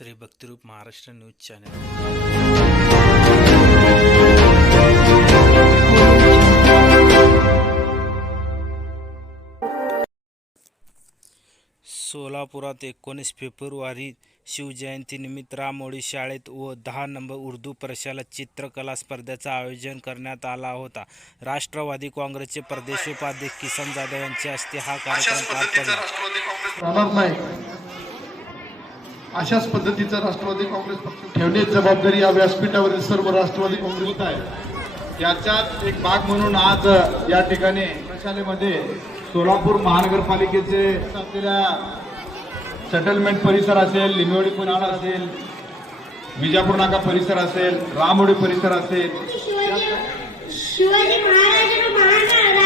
Shri Bhaktirup Maharashtra news channel. सोलापुरात 19 February शिवजयंतीनिमित्त रामोळी शाळेत व 10 नंबर उर्दू प्रशाला चित्रकला स्पर्धेचं आयोजन करण्यात आला होता। राष्ट्रवादी काँग्रेसचे प्रदेश उपाध्यक्ष किसन जाधव यांच्या हस्ते हा कार्यक्रम पार पडला। अशाच पद्धतीचा राष्ट्रवादी काँग्रेस पक्ष ठेवण्याची जबाबदारी या व्यासपीठावरील सर्व राष्ट्रवादी काँग्रेस आहे। याच्यात एक भाग म्हणून आज या ठिकाणी प्रशालेमध्ये सोलापूर महानगरपालिकेचे असलेल्या सेटलमेंट परिसर असेल, लिंगवडी परिसर असेल, विजापूर नाका परिसर असेल, रामोडी परिसर असेल, शिवाजी महाराजांना